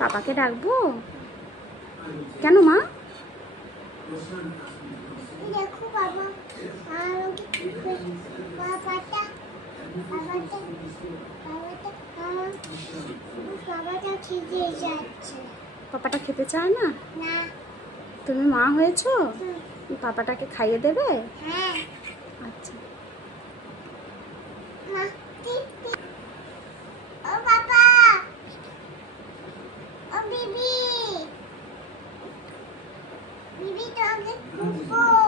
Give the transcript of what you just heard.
পাপাকে ডাকবো কেন মা? দেখো বাবা, পাপাটা খেতে চায় না? না। তুমি মা হয়েছো? পাপাটাকে খাইয়ে দেবে? হ্যাঁ। আচ্ছা। ও বাবা, ও বিবি, বিবি তো